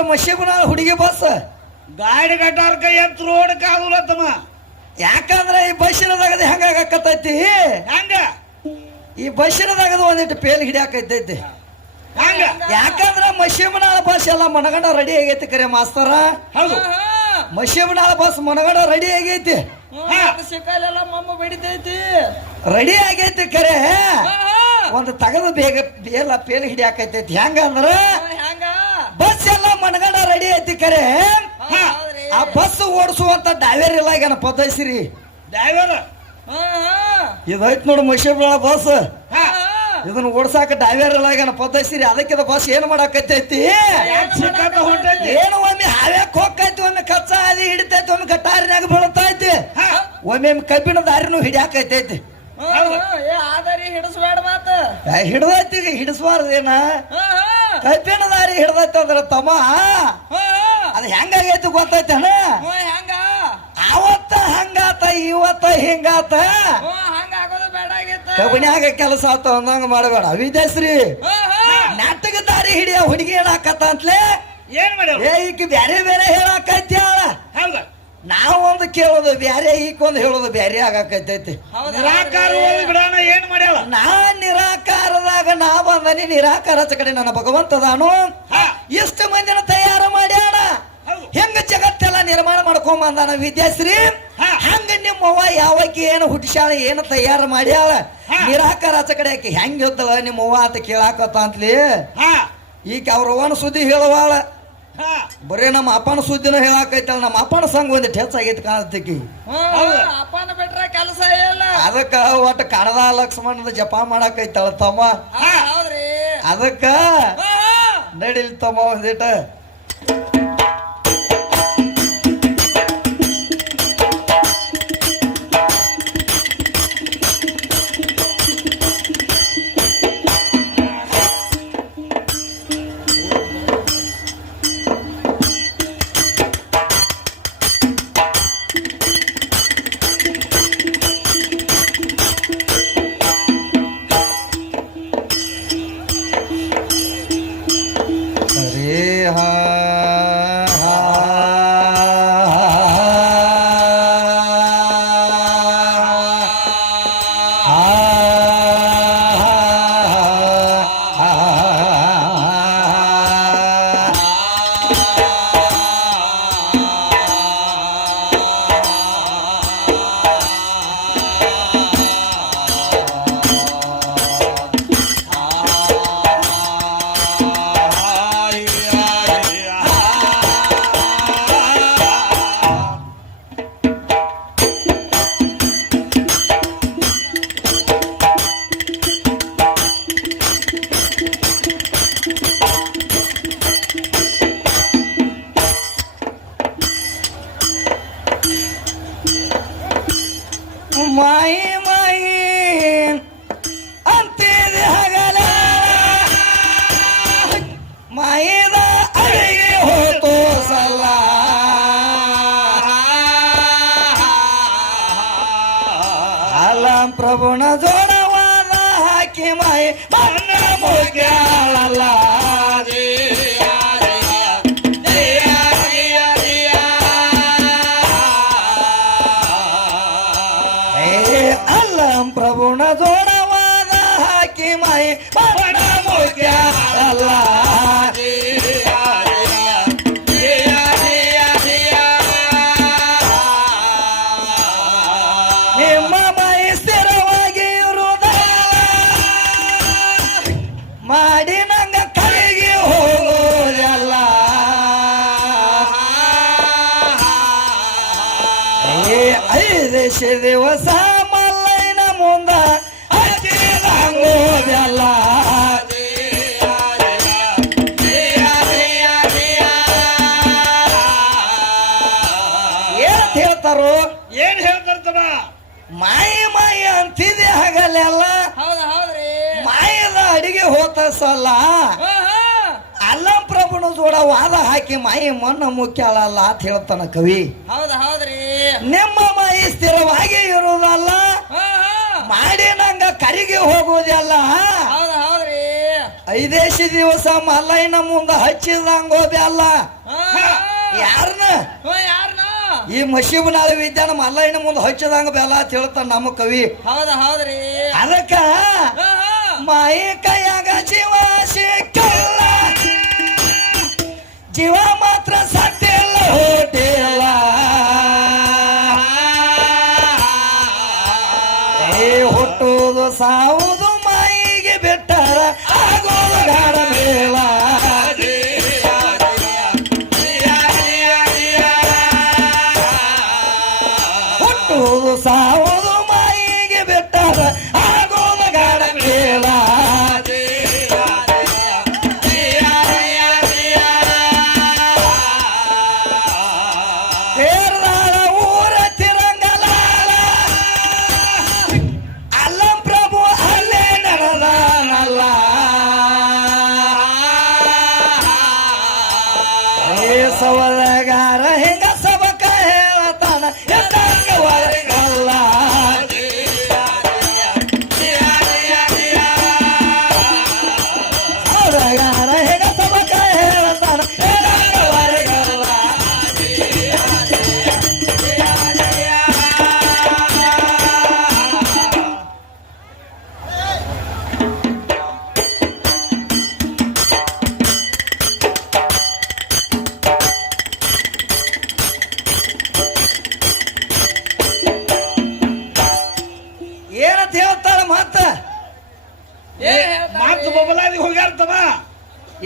ಯಾಕಂದ್ರ ಮಶಿಗುನಾಳ ಹುಡುಗಿ ಬಸ್ ಗಾಡಿ ಕಟ್ಟಾರ ಕೈ ಎತ್ತು ರೋಡ್ ಕಾದುಲತ್ತಮ್ಮ. ಯಾಕಂದ್ರ ಈ ಬಸ್ಸಿನದಾಗದ ಹೆಂಗಾಗತ್ತೈತಿ ಹಂಗ ಈ ಬಸ್ಸಿನದಾಗದ ಒಂದಿಟ್ಟು ಪೇಲ್ ಹಿಡಿಯಾಕೈತೈತಿ. ಹಂಗ ಯಾಕಂದ್ರ ಮಶಿಮನಾಳ ಬಸ್ ಎಲ್ಲ ಮನಗಂಡ ರೆಡಿ ಆಗೈತಿ ಕರೆ ಮಾಸ್ತರ. ಹೌದು ಮಶಿಮನಾಳ ಬಸ್ ಮನಗಂಡ ರೆಡಿ ಆಗೈತಿ, ಸಿಕ್ಕಲೆಲ್ಲ ಮಮ್ಮ ಬಡಿತೈತಿ, ರೆಡಿ ಆಗೈತಿ ಕರೆ ಒಂದು ತಗದ ಬೇಗ ಎಲ್ಲ ಪೇಲ್ ಹಿಡಿಯಾಕೈತೈತಿ. ಹೆಂಗಂದ್ರ ಹೆಂಗ ಬಸ್ ಎಲ್ಲ ಮನಗಂಡ ರೆಡಿ ಐತಿ ಕರೆ ಆ ಬಸ್ ಓಡಿಸುವಂತ ಡ್ರೈವರ್ ಇಲ್ಲ ಈಗ ಪದೈಸಿರಿ ಡ್ರೈವರ್ ಇದೈತ್ ನೋಡು ಮಶಿಮನಾಳ ಬಸ್. ಇದನ್ನ ಓಡ್ಸಾಕ ಡ್ರೈವರ್ ಇಲ್ಲ ಈಗ ಪದೈಸಿರಿ. ಅದಕ್ಕಿದ ಬಸ್ ಏನ್ ಮಾಡಾಕೈತೈತಿ, ಏನು ಒಮ್ಮೆ ಹಾವ್ಯಾಕ್ ಹೋಗ್ತೈತಿ, ಒಮ್ಮೆ ಕಚ್ಚಾ ಹಾದಿ ಹಿಡಿತೈತಿ, ಒಮ್ಮೆ ಗಟಾರಿನಾಗ ಬೀಳ್ತೈತಿ, ಒಮ್ಮೆ ಕಬ್ಬಿನ ದಾರಿನೂ ಹಿಡಿಯಾಕೈತೈತಿ. ಆದಾರಿ ಹಿಡಿಸ್ಬೇಡ ಮಾತ ಹಿಡ್ದೈತಿ ಈಗ ಹಿಡಿಸ್ಬಾರ್ದೇನ, ಕಬ್ಬಿನ ದಾರಿ ಹಿಡ್ದೈತಿ ಅಂದ್ರ ತಮ್ಮ ಅದ ಹೆಂಗಾಗೈತಿ ಗೊತ್ತೈತಿ ಅಣ್ಣ. ಹೆಂಗ ಅವತ್ತ ಹಂಗಾತ ಇವತ್ತ ಹಿಂಗಾತ, ಹಂಗ ಆಗೋದು ಬೇಡ ಆಗೈತ. ಕಬ್ಬಿನ್ಯಾಗ ಕೆಲಸ ಆತ ಅಂದಂಗ ಮಾಡಬೇಡ. ವಿದೇಶ್ರೀ ನಾಟಕ ದಾರಿ ಹಿಡಿಯ ಹುಡುಗಿ ಹೇಳಾಕತ್ತ ಅಂತಲೇ ಏನ್ ಮಾಡ್ಯಾವ ಈಕಿ ಬ್ಯಾರೆ ಬೇರೆ ಹೇಳಾಕೈತಿ. ಹೌದ ನಾವೊಂದು ಕೇಳೋದು ಬ್ಯಾರೆ, ಈಕೊಂದು ಹೇಳೋದು ಬ್ಯಾರೆ ಆಗಾಕೈತೈತಿ. ನಿರಾಕಾರ ಬಿಡೋಣ ಏನ್ ಮಾಡ್ಯಾವ. ನಾ ನಿರಾಕಾರದಾಗ ನಾ ಬಂದನಿ, ನಿರಾಕಾರ ಕಡೆ ನನ್ನ ಭಗವಂತದಾನು ಎಷ್ಟು ಮಂದಿನ ತಯಾರು ಮಾಡ್ಯಾನ, ಹೆಂಗ ಜಗತ್ತೆಲ್ಲ ನಿರ್ಮಾಣ ಮಾಡ್ಕೊಂಡ್ ಬಂದಾನ ವಿದ್ಯಾಶ್ರೀ. ಹಂಗ ನಿಮ್ಮವ್ವ ಯಾವಕ್ಕೆ ಏನು ಹುಟ್ಟಿಸ್ಯಾಳ, ಏನು ತಯಾರು ಮಾಡ್ಯಾಳ, ನಿರಾಕಾರ ಕಡೆ ಆಕಿ ಹೆಂಗ ಇದ್ದಳ ನಿಮ್ಮವ್ವ ಅಂತ ಕೇಳಾಕತ್ತ ಅಂತಲಿ. ಈಗ ಅವ್ರವ್ವನ ಸುದ್ದಿ ಹೇಳುವಾಳ, ಬರೇ ನಮ್ಮ ಅಪ್ಪನ ಸುದ್ದಿನ ಹೇಳಾಕೈತಳ. ನಮ್ಮ ಅಪ್ಪನ ಸಂಘ ಒಂದಿಟ್ಟು ಹೆಚ್ಚಾಗೈತಿ ಕಾಣತಕ್ಕಿ. ಅಪ್ಪನ ಬಿಟ್ರ ಕೆಲಸ ಇಲ್ಲ, ಅದಕ್ಕ ಒಟ್ಟು ಕಣದ ಲಕ್ಷ್ಮಣದ ಜಪ ಮಾಡಾಕೈತಳ ತಮ್ಮ. ಹೌದ್ರಿ ಅದಕ್ಕ ನಡಿಲ್ ತಮ್ಮ ಒಂದಿಟ ಮಾಯಿ ಮಾಯಿ ಅಂತಿದೆ ಹಗಲ, ಮಾಯಿದ ಅಡಿಗೆ ಹೋತು ಸಲ, ಅಲಂ ಪ್ರಭುನ ಜೋಡವಾದ ಹಾಕಿ ಮಾಯಿ ಬಣ್ಣ ಮುಗ್ಯಾಳಲ್ಲ. ಪ್ರಭುನ ಜೋಡವಾದ ಹಾಕಿ ಮಾಯಿ ಬಣ್ಣ ಮುಗ್ಯಾಳಲ್ಲ. ನಿಮ್ಮ ಮೈ ಸ್ಥಿರವಾಗಿ ಇರುವುದ ಮಾಡಿ ನಂಗ ಕೈಗೆ ಹೋಗೋದಲ್ಲ. 5 ದಿವಸ ಮಲ್ಲೈನ ಮುಂದ ಹಚ್ಚಿದಂಗೋದಲ್ಲ. ಏನ್ ಹೇಳ್ತಾರೋ, ಏನ್ ಹೇಳ್ತಾರ ಮಾಯಿ ಮಾಯಿ ಅಂತಿದೆ ಹಗಲೆಲ್ಲ. ಹೌದ್ರಿ ಮಾಯದ ಅಡಿಗೆ ಹೋತ ಸಲ ಅಲ್ಲಂ ಪ್ರಭುನ ಜೋಡ ವಾದ ಹಾಕಿ ಮಾಯಿ ಮಣ್ಣ ಮುಖ್ಯಾಳಲ್ಲ ಅಂತ ಹೇಳ್ತಾನ ಕವಿ. ಹೌದ್ರಿ ನಿಮ್ಮ ಮಾಯಿ ಸ್ಥಿರವಾಗಿ ಇರುವುದಲ್ಲ, ಮಾಡಿ ನಂಗ ಕರಿಗೆ ಹೋಗುವುದಲ್ಲ. ಹೌದ್ರಿ ಐದೇಶಿ ದಿವಸ ಮಲ್ಲಯ್ಯನ ಮುಂದ ಹಚ್ಚಿದಂಗೋ ಬೆಲ್ಲ ಯಾರನ್ನ ಯಾರನ ಈ ಮಶೀಬನಾಳ ವಿದ್ಯಾನ ಮಲ್ಲಯ್ಯನ ಮುಂದೆ ಹಚ್ಚಿದಂಗ ಬೆಲ್ಲ ಅಂತ ಹೇಳ್ತಾನ ನಮ್ಮ ಕವಿ. ಹೌದ್ರಿ ಅದಕ್ಕ ಮಾಯಿ ಕೈಯಾಗ ಜೀವ ಸಿಕ್ಕಲ್ಲ, ಜೀವ ಮಾತ್ರ ಸತ್ತಿಲ್ಲ ಹೋಟಿಲ್ಲ. ಹುಟ್ಟುವುದು ಸಾವುದು ಮಾಯಿಗೆ ಬಿಟ್ಟರ ಆಗೋದು ಗಾಢ ಮೇಲ. ಹುಟ್ಟುವುದು ಸಾವುದು ಮಾಯಿಗೆ ಬಿಟ್ಟರ ಆಗೋದು ಗಾಢ ಮೇಲ. ಕೇರಳ ಊರ ತಿರಂಗಲಾಳ ಅಲ್ಲಂ ಪ್ರಭು ಅಲ್ಲೇ ನಡೆದಾನಲ್ಲ. ಸವದಗಾರ ಹಿಂಗ ಸಬಕ ಹೇಳ್ತಾನ ಎತ್ತಂಗವಲ್ಲ. ಸವದಗಾರ ಹಿಂಗ ಸಬಕ ಹೇಳ್ತಾನ ಎತ್ತಂಗವಲ್ಲ. ಏನಂತ ಹೇಳ್ತಾಳ ಮತ್ತ? ಮತ್ ಬೊಬಲಾದಿ ಹೋಗ್ಯಾರ ತಮ್ಮ.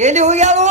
ಎಲ್ಲಿ ಹೋಗ್ಯಾವು?